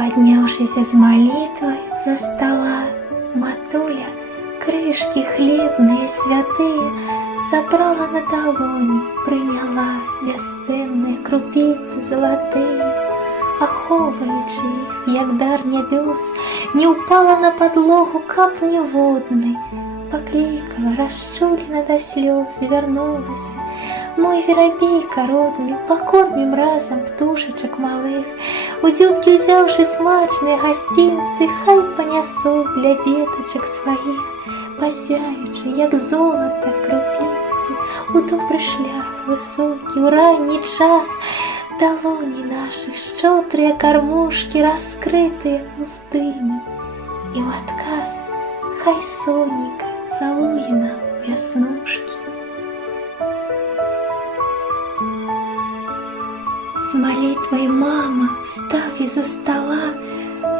Поднявшись с молитвой за стола, матуля крышки хлебные святые собрала на долони, приняла бесценные крупицы золотые, аховуючи їх, як дар небес, не упала на подлогу капни водной, покликала, расчулена до слез, вернулась. Мой воробейка родный, покормим разом птушечек малых, у дзюбки взявши смачные гостинцы, хай понесут для деточек своих, посяючи, як золото крупицы, у добрий шлях високий, у ранний час, долони наших щедрые кормушки, раскрытые пустыми, и в отказ хай соненька целує нам веснушки. С молитвой мама, встав из-за стола,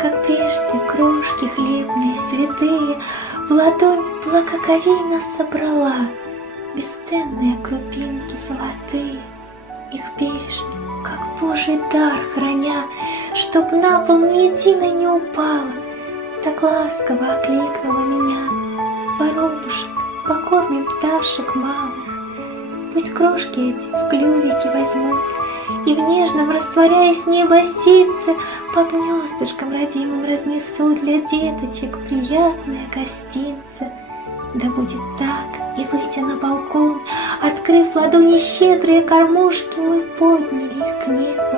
как прежде крошки хлебные святые, в ладонь благоговейно собрала бесценные крупинки золотые, их бережно, как Божий дар храня, чтоб на пол ни единой не упала, так ласково окликнула меня: воробушек, покормим пташек малых, пусть крошки эти в клювике возьмут, и в нежном, растворяясь небо ситце, по гнездышкам родимым разнесут для деточек приятное гостинце. Да будет так, и выйдя на балкон, открыв ладони щедрые кормушки, мы подняли их к небу